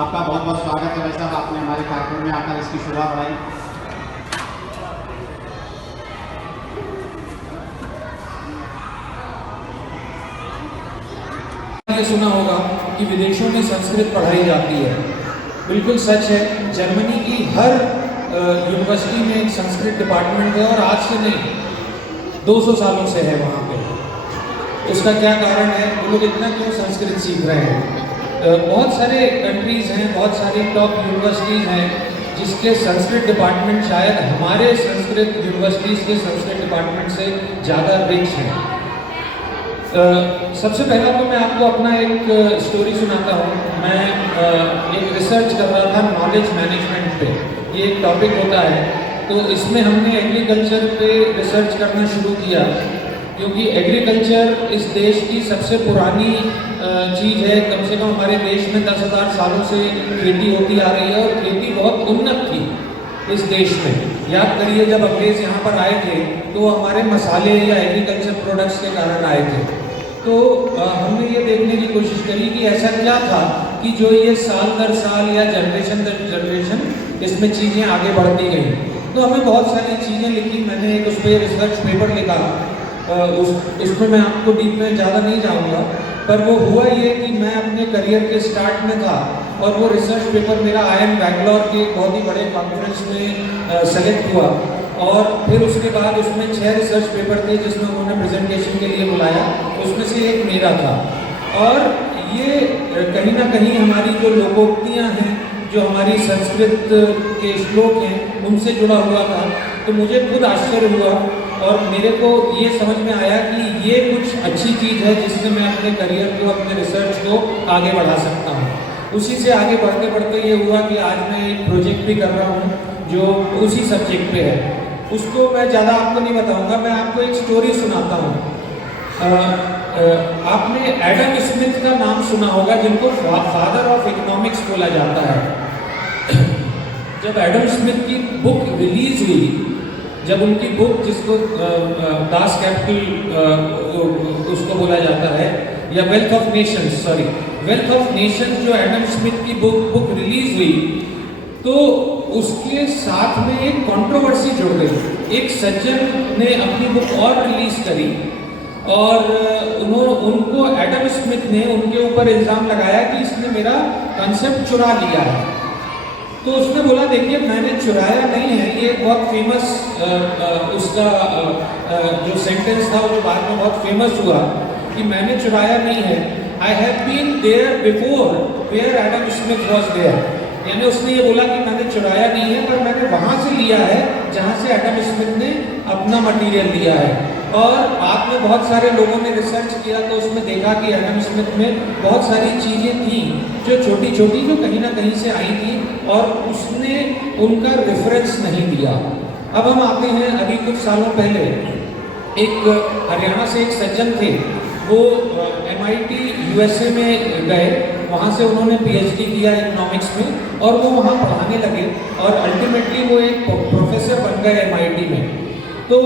आपका बहुत बहुत स्वागत है भाई साहब, आपने हमारे कार्यक्रम में आकर इसकी शोभा बढ़ाई। सुना होगा कि विदेशों में संस्कृत पढ़ाई जाती है। बिल्कुल सच है। जर्मनी की हर यूनिवर्सिटी में एक संस्कृत डिपार्टमेंट है और आज से नहीं 200 सालों से है वहाँ पे। उसका क्या कारण है? वो लोग इतना क्यों संस्कृत सीख रहे हैं? बहुत सारे कंट्रीज हैं, बहुत सारी टॉप यूनिवर्सिटीज़ हैं जिसके संस्कृत डिपार्टमेंट शायद हमारे संस्कृत यूनिवर्सिटीज़ के संस्कृत डिपार्टमेंट से ज़्यादा रिच हैं। सबसे पहला तो मैं आपको अपना एक स्टोरी सुनाता हूँ। मैं एक रिसर्च कर रहा था नॉलेज मैनेजमेंट पे। ये एक टॉपिक होता है, तो इसमें हमने एग्रीकल्चर पे रिसर्च करना शुरू किया, क्योंकि एग्रीकल्चर इस देश की सबसे पुरानी चीज़ है। कम से कम हमारे देश में 10,000 सालों से खेती होती आ रही है और खेती बहुत उन्नत थी इस देश में। याद करिए, जब अंग्रेज यहाँ पर आए थे तो हमारे मसाले या एग्रीकल्चर प्रोडक्ट्स के कारण आए थे। तो हमने ये देखने की कोशिश करी कि ऐसा क्या था कि जो ये साल दर साल या जनरेशन दर जनरेशन इसमें चीज़ें आगे बढ़ती गई। तो हमें बहुत सारी चीज़ें लिखी। मैंने एक उस पर रिसर्च पेपर लिखा। उसमें मैं आपको डीप में ज़्यादा नहीं जाऊँगा, पर वो हुआ ये कि मैं अपने करियर के स्टार्ट में था और वो रिसर्च पेपर मेरा IIM बैंगलोर के बहुत ही बड़े कॉन्फ्रेंस में सेलेक्ट हुआ। और फिर उसके बाद उसमें 6 रिसर्च पेपर थे जिसमें उन्होंने प्रेजेंटेशन के लिए बुलाया। उसमें से एक मेरा था। और ये कहीं ना कहीं हमारी जो लोकोक्तियाँ हैं, जो हमारी संस्कृत के श्लोक हैं, उनसे जुड़ा हुआ था। तो मुझे खुद आश्चर्य हुआ और मेरे को ये समझ में आया कि ये कुछ अच्छी चीज़ है जिससे मैं अपने करियर को, अपने रिसर्च को आगे बढ़ा सकता हूँ। उसी से आगे बढ़ते बढ़ते ये हुआ कि आज मैं एक प्रोजेक्ट भी कर रहा हूँ जो उसी सब्जेक्ट पे है। उसको मैं ज़्यादा आपको नहीं बताऊँगा, मैं आपको एक स्टोरी सुनाता हूँ। आपने एडम स्मिथ का नाम सुना होगा, जिनको फादर ऑफ इकोनॉमिक्स बोला जाता है। जब एडम स्मिथ की बुक रिलीज हुई, जब उनकी बुक, जिसको दास कैपिटल उसको बोला जाता है, या wealth of Nations, wealth of Nations, जो एडम स्मिथ की बुक रिलीज हुई, तो उसके साथ में एक कंट्रोवर्सी जुड़ गई। एक सज्जन ने अपनी बुक और रिलीज करी और उनको एडम स्मिथ ने उनके ऊपर इल्ज़ाम लगाया कि इसने मेरा कंसेप्ट चुरा लिया है। तो उसने बोला, देखिए मैंने चुराया नहीं है। ये बहुत फेमस उसका जो सेंटेंस था, वो जो बाद में बहुत फेमस हुआ कि मैंने चुराया नहीं है। I have been there before where Adam Smith was there. यानी उसने ये बोला कि मैंने चुराया नहीं है, पर मैंने वहाँ से लिया है जहाँ से एडम स्मिथ ने अपना मटेरियल लिया है। और बाद में बहुत सारे लोगों ने रिसर्च किया तो उसमें देखा कि एडम स्मिथ में बहुत सारी चीज़ें थी जो छोटी छोटी, जो कहीं ना कहीं से आई थी और उसने उनका रेफरेंस नहीं दिया। अब हम आते हैं अभी कुछ सालों पहले। एक हरियाणा से एक सज्जन थे, वो MIT USA में गए। वहाँ से उन्होंने PhD किया इकोनॉमिक्स में और वो वहाँ पढ़ाने लगे और अल्टीमेटली वो एक प्रोफेसर बन गए MIT में। तो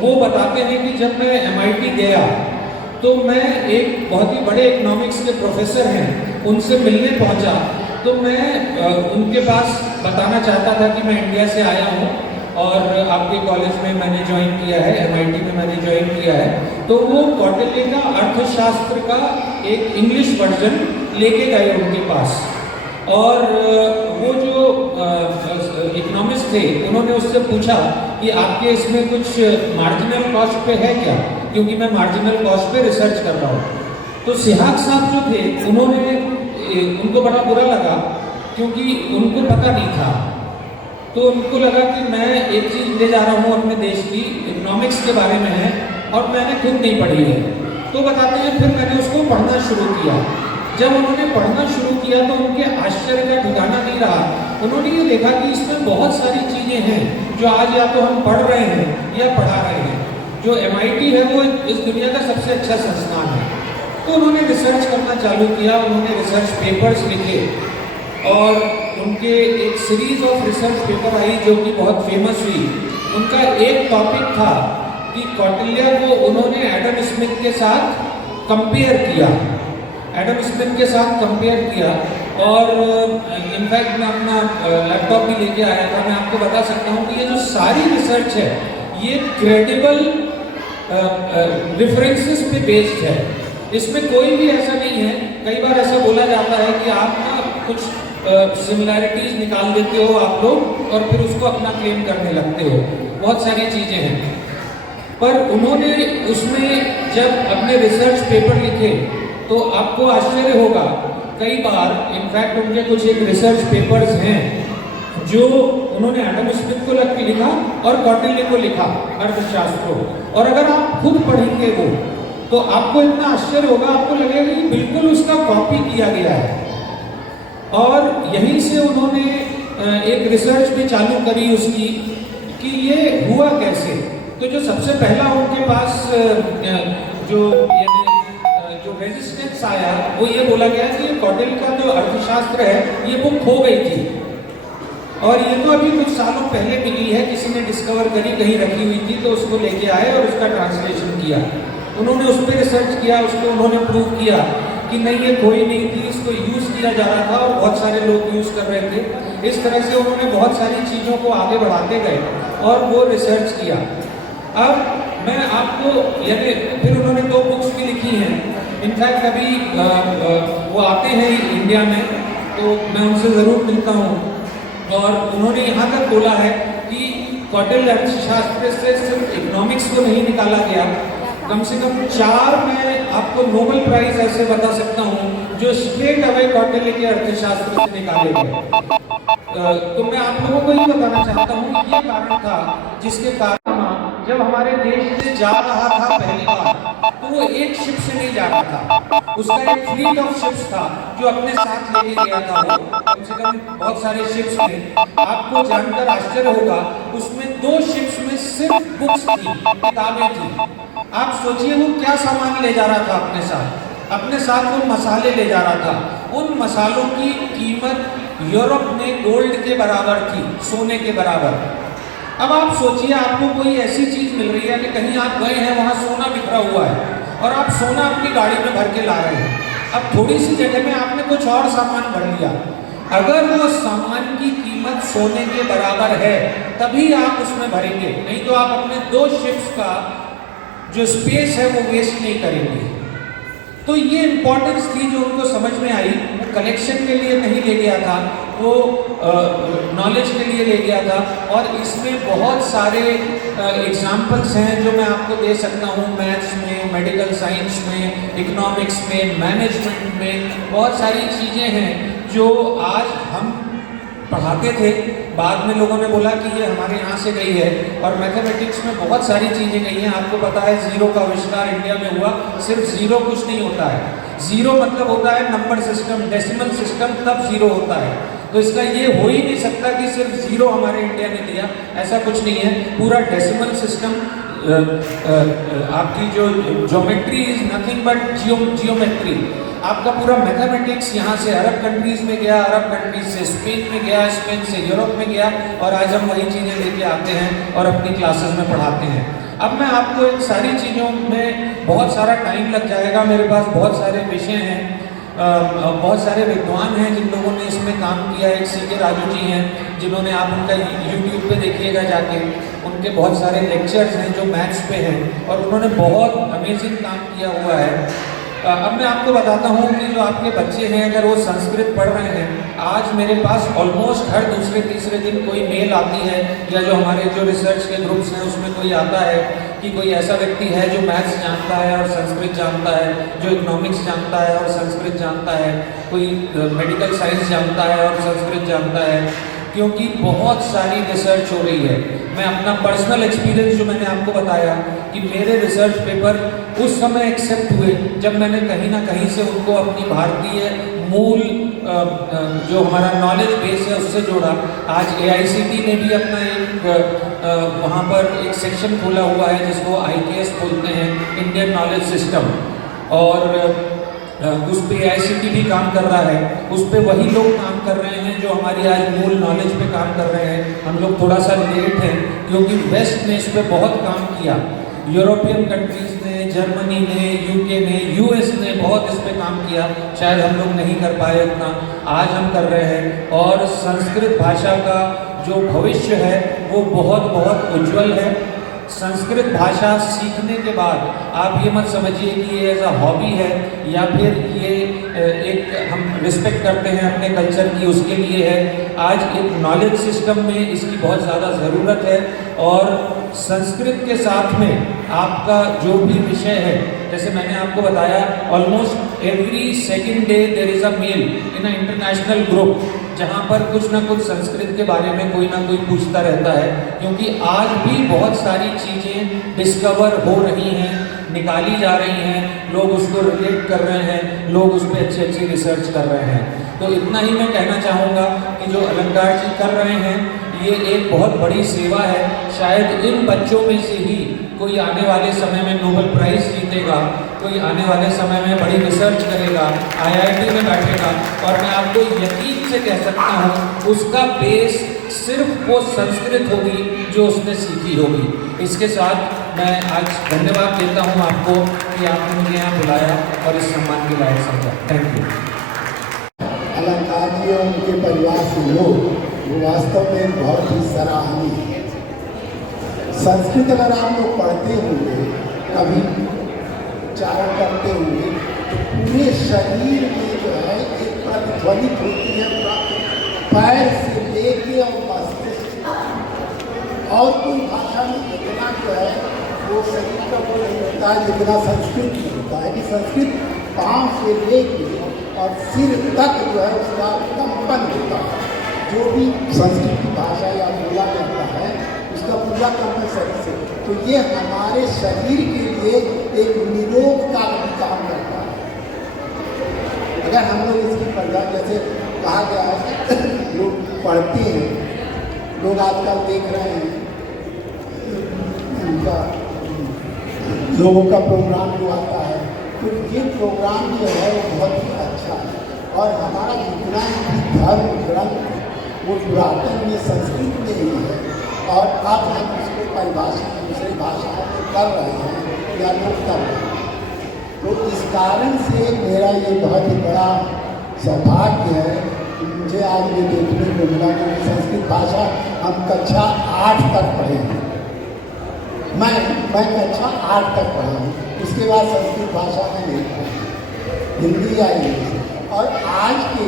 वो बताते हैं कि जब मैं MIT गया तो मैं एक बहुत ही बड़े इकोनॉमिक्स के प्रोफेसर हैं, उनसे मिलने पहुँचा। तो मैं उनके पास बताना चाहता था कि मैं इंडिया से आया हूँ और आपके कॉलेज में मैंने ज्वाइन किया है, MIT में मैंने ज्वाइन किया है। तो वो कौटिल्य का अर्थशास्त्र का एक इंग्लिश वर्जन लेके गए उनके पास। और वो जो इकोनॉमिस्ट थे, उन्होंने उससे पूछा कि आपके इसमें कुछ मार्जिनल कॉस्ट पे है क्या, क्योंकि मैं मार्जिनल कॉस्ट पे रिसर्च कर रहा हूँ। तो सिहाग साहब जो थे, उनको बड़ा बुरा लगा क्योंकि उनको पता नहीं था। तो उनको लगा कि मैं एक चीज़ ले जा रहा हूँ अपने देश की, इकोनॉमिक्स के बारे में है और मैंने खुद नहीं पढ़ी है। तो बताते हैं फिर मैंने उसको पढ़ना शुरू किया। जब उन्होंने पढ़ना शुरू किया तो उनके आश्चर्य का ठिकाना नहीं रहा। उन्होंने ये देखा कि इसमें बहुत सारी चीज़ें हैं जो आज या तो हम पढ़ रहे हैं या पढ़ा रहे हैं। जो MIT है वो इस दुनिया का सबसे अच्छा संस्थान है। तो उन्होंने रिसर्च करना चालू किया, उन्होंने रिसर्च पेपर्स लिखे और उनके एक सीरीज ऑफ रिसर्च पेपर आई जो कि बहुत फेमस हुई। उनका एक टॉपिक था कि कौटिल्य को उन्होंने एडम स्मिथ के साथ कंपेयर किया। एडम स्मिथ के साथ कंपेयर किया और इनफैक्ट मैं अपना लैपटॉप भी लेके आया था। मैं आपको बता सकता हूँ कि ये जो सारी रिसर्च है ये क्रेडिबल रेफरेंसेस पे बेस्ड है। इसमें कोई भी ऐसा नहीं है, कई बार ऐसा बोला जाता है कि आप ना कुछ सिमिलैरिटीज निकाल देते हो आप लोग और फिर उसको अपना क्लेम करने लगते हो, बहुत सारी चीजें हैं। पर उन्होंने उसमें जब अपने रिसर्च पेपर लिखे तो आपको आश्चर्य होगा, कई बार इनफैक्ट उनके कुछ एक रिसर्च पेपर्स हैं जो उन्होंने एडम स्मिथ को लिखा और कौटिल्य को लिखा अर्थशास्त्र को, और अगर आप खुद पढ़ेंगे वो तो आपको इतना आश्चर्य होगा, आपको लगेगा कि बिल्कुल उसका कॉपी किया गया है। और यहीं से उन्होंने एक रिसर्च भी चालू करी उसकी कि ये हुआ कैसे। तो जो सबसे पहला उनके पास जो रेजिस्टेंस आया वो ये बोला गया कि कौटिल्य का जो अर्थशास्त्र है ये बुक खो गई थी, और ये तो अभी कुछ सालों पहले मिली है, किसी ने डिस्कवर करी, कहीं रखी हुई थी तो उसको लेके आए और उसका ट्रांसलेशन किया। उन्होंने उस पर रिसर्च किया, उसको उन्होंने प्रूव किया कि नहीं ये खोई नहीं थी, इसको यूज किया जा रहा था और बहुत सारे लोग यूज कर रहे थे। इस तरह से उन्होंने बहुत सारी चीजों को आगे बढ़ाते गए और वो रिसर्च किया। अब मैं आपको यानी फिर उन्होंने 2 बुक्स भी लिखी हैं। इनफैक्ट अभी वो आते हैं इंडिया में तो मैं उनसे जरूर मिलता हूँ, और उन्होंने यहाँ तक बोला है कि कौटिल्य अर्थशास्त्र से सिर्फ इकोनॉमिक्स को नहीं निकाला गया, कम से कम 4 मैं आपको नोबेल प्राइज ऐसे बता सकता हूँ जो स्ट्रेट अवे कौटिल्य के अर्थशास्त्र से निकाले गए। तो मैं आप लोगों को ये बताना चाहता हूँ ये कारण था जिसके कारण जब हमारे देश से जा रहा था पहली बार तो वो एक शिप से नहीं जा रहा था, उसका एक फ्लीट ऑफ शिप्स था जो अपने साथ लेके गया था। वो कम से कम बहुत सारे शिप्स थे। आपको जानकर आश्चर्य होगा उसमें 2 शिप्स में सिर्फ बुक्स थी, किताबें थी। आप सोचिए वो क्या सामान ले जा रहा था अपने साथ। अपने साथ वो मसाले ले जा रहा था। उन मसालों की कीमत यूरोप में गोल्ड के बराबर थी, सोने के बराबर। अब आप सोचिए आपको कोई ऐसी चीज मिल रही है कि कहीं आप गए हैं वहां सोना बिखरा हुआ है और आप सोना अपनी गाड़ी में भर के ला रहे हैं। अब थोड़ी सी जगह में आपने कुछ और सामान भर लिया, अगर वो सामान की कीमत सोने के बराबर है तभी आप उसमें भरेंगे, नहीं तो आप अपने 2 शिप्स का जो स्पेस है वो वेस्ट नहीं करेंगे। तो ये इंपॉर्टेंस थी जो उनको समझ में आई। वो कलेक्शन के लिए नहीं ले गया था, वो नॉलेज के लिए ले गया था। और इसमें बहुत सारे एग्जाम्पल्स हैं जो मैं आपको दे सकता हूँ, मैथ्स में, मेडिकल साइंस में, इकोनॉमिक्स में, मैनेजमेंट में, बहुत सारी चीज़ें हैं जो आज हम पढ़ाते थे, बाद में लोगों ने बोला कि ये हमारे यहाँ से गई है। और मैथमेटिक्स में बहुत सारी चीज़ें गई हैं। आपको पता है जीरो का आविष्कार इंडिया में हुआ, सिर्फ जीरो कुछ नहीं होता है। जीरो मतलब होता है नंबर सिस्टम, डेसिमल सिस्टम, तब जीरो होता है। तो इसका ये हो ही नहीं सकता कि सिर्फ जीरो हमारे इंडिया ने दिया, ऐसा कुछ नहीं है। पूरा डेसिमल सिस्टम, आपकी जो geometry is nothing but geometry. आपका पूरा मैथमेटिक्स यहाँ से अरब कंट्रीज में गया, अरब कंट्रीज से स्पेन में गया, स्पेन से यूरोप में गया, और आज हम वही चीज़ें लेके आते हैं और अपनी क्लासेस में पढ़ाते हैं। अब मैं आपको इन सारी चीज़ों में बहुत सारा टाइम लग जाएगा, मेरे पास बहुत सारे विषय हैं, बहुत सारे विद्वान हैं जिन लोगों ने इसमें काम किया। एक सीके राजू जी हैं जिन्होंने, आप उनका यूट्यूब पे देखिएगा जाके, उनके बहुत सारे लेक्चर्स हैं जो मैथ्स पे हैं और उन्होंने बहुत अमेजिंग काम किया हुआ है। अब मैं आपको बताता हूँ कि जो आपके बच्चे हैं अगर वो संस्कृत पढ़ रहे हैं, आज मेरे पास ऑलमोस्ट हर दूसरे तीसरे दिन कोई मेल आती है, या जो हमारे जो रिसर्च के ग्रुप्स हैं उसमें कोई आता है कि कोई ऐसा व्यक्ति है जो मैथ्स जानता है और संस्कृत जानता है, जो इकोनॉमिक्स जानता है और संस्कृत जानता है, कोई मेडिकल साइंस जानता है और संस्कृत जानता है, क्योंकि बहुत सारी रिसर्च हो रही है। मैं अपना पर्सनल एक्सपीरियंस जो मैंने आपको बताया कि मेरे रिसर्च पेपर उस समय एक्सेप्ट हुए जब मैंने कहीं ना कहीं से उनको अपनी भारतीय मूल जो हमारा नॉलेज बेस है उससे जोड़ा। आज AICT ने भी अपना एक वहाँ पर एक सेक्शन खोला हुआ है जिसको IKS बोलते हैं, इंडियन नॉलेज सिस्टम, और उस पर AICT भी काम कर रहा है। उस पर वही लोग काम कर रहे हैं जो हमारी आज मूल नॉलेज पे काम कर रहे हैं। हम लोग थोड़ा सा लेट हैं क्योंकि वेस्ट ने इस पर बहुत काम किया। यूरोपियन कंट्रीज ने, जर्मनी ने, UK ने, US ने बहुत इस पे काम किया, शायद हम लोग नहीं कर पाए उतना, आज हम कर रहे हैं। और संस्कृत भाषा का जो भविष्य है वो बहुत बहुत उज्जवल है। संस्कृत भाषा सीखने के बाद आप ये मत समझिए कि ये एज अ हॉबी है या फिर ये एक हम रिस्पेक्ट करते हैं अपने कल्चर की उसके लिए है। आज एक नॉलेज सिस्टम में इसकी बहुत ज़्यादा ज़रूरत है। और संस्कृत के साथ में आपका जो भी विषय है, जैसे मैंने आपको बताया, almost every second day there is a meal in a international group, जहाँ पर कुछ ना कुछ संस्कृत के बारे में कोई ना कोई पूछता रहता है, क्योंकि आज भी बहुत सारी चीज़ें डिस्कवर हो रही हैं, निकाली जा रही हैं, लोग उसको रिलेट कर रहे हैं, लोग उस पर अच्छी अच्छी रिसर्च कर रहे हैं। तो इतना ही मैं कहना चाहूँगा कि जो अलंकार जी कर रहे हैं ये एक बहुत बड़ी सेवा है। शायद इन बच्चों में से ही कोई आने वाले समय में नोबेल प्राइज़ जीतेगा, कोई आने वाले समय में बड़ी रिसर्च करेगा, IIT में बैठेगा, और मैं आपको यकीन से कह सकता हूँ उसका बेस सिर्फ वो संस्कृत होगी जो उसने सीखी होगी। इसके साथ मैं आज धन्यवाद देता हूँ आपको कि आपने मुझे यहाँ बुलाया और इस सम्मान के लायक समझा। Thank you. अलंकार जी और उनके परिवार के लोग वो वास्तव में बहुत ही सराहनीय है। संस्कृत अगर आप लोग पढ़ते होंगे, कभी उच्चारण करते होंगे, तो पूरे शरीर में जो है एक प्रतिध्वनित होती है, पैर से लेके और मस्तिष्क, और कोई भाषा में इतना जो है वो शरीर का वो नहीं होता है जितना संस्कृत में होता है। कि संस्कृत पाँव से लेके और सिर तक जो है उसका कंपन होता है। जो भी संस्कृत की भाषा या बोला जाता है उसका पूरा कंपन शरीर से, तो ये हमारे शरीर के लिए एक निरोग का भी काम करता है। अगर हम लोग इसकी पढ़ा, जैसे कहा गया है लोग पढ़ते हैं, लोग आजकल देख रहे हैं उनका लोगों का प्रोग्राम जो आता है, तो ये प्रोग्राम जो है वो बहुत ही अच्छा है। और हमारा जितना भी धर्म ग्रंथ वो पुरातन में संस्कृत में ही है, और अब हम उसको परिभाषा दूसरी भाषाओं में कर रहे हैं या लोग कर रहे हैं। तो इस कारण से मेरा ये बहुत ही बड़ा सौभाग्य है कि मुझे आज ये देखने को मिला कि संस्कृत भाषा हम कक्षा 8 तक पढ़े हैं। मैं कक्षा 8 तक पढ़ा हूँ, उसके बाद संस्कृत भाषा में नहीं पढ़ी, हिंदी या इंग्लिश। और आज के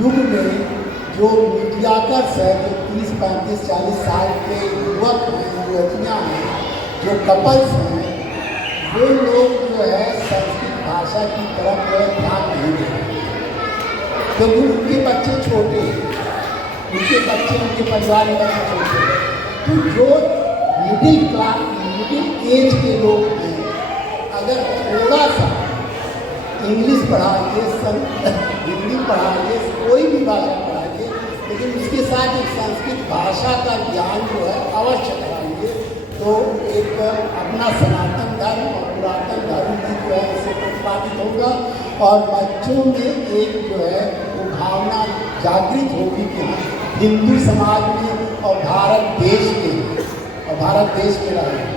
युग में जो मीडियाकर्स है, जो 30, 35, 40 साल के युवक हैं, युवतियाँ हैं, जो कपल्स हैं, वो लोग जो है संस्कृत भाषा की तरफ जो है ध्यान नहीं देते, क्योंकि उनके बच्चे छोटे हैं, उनके परिवार में बच्चे छोटे हैं। तो जो मिडिल एज के लोग हैं, अगर थोड़ा सा इंग्लिश पढ़ाइए, हिंदी पढ़ाइए, कोई भी भाषा पढ़ाइए, लेकिन उसके साथ एक संस्कृत भाषा का ज्ञान जो है अवश्य कराइए, तो एक अपना सनातन धर्म और पुरातन धर्म की जो है इससे प्रतिपादित होगा, और बच्चों में एक जो है वो भावना जागृत होगी कि हिंदू समाज में और भारत देश में रहे।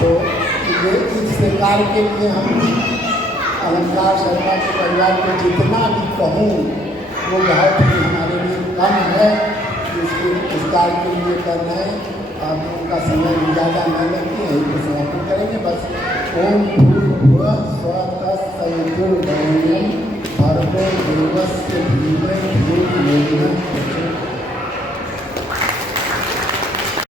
तो ये इस प्रकार के लिए हम अलंकार शर्मा के परिवार को जितना भी कहूँ वो बहुत ही हमारे लिए कम है। इस कार्य के लिए करना है, आप उनका समय ज़्यादा नहीं लगती है, यही समापन करेंगे बस। ओम भूर्भुवः स्वः तत्सवितुर्वरेण्यं भर्गो देवस्य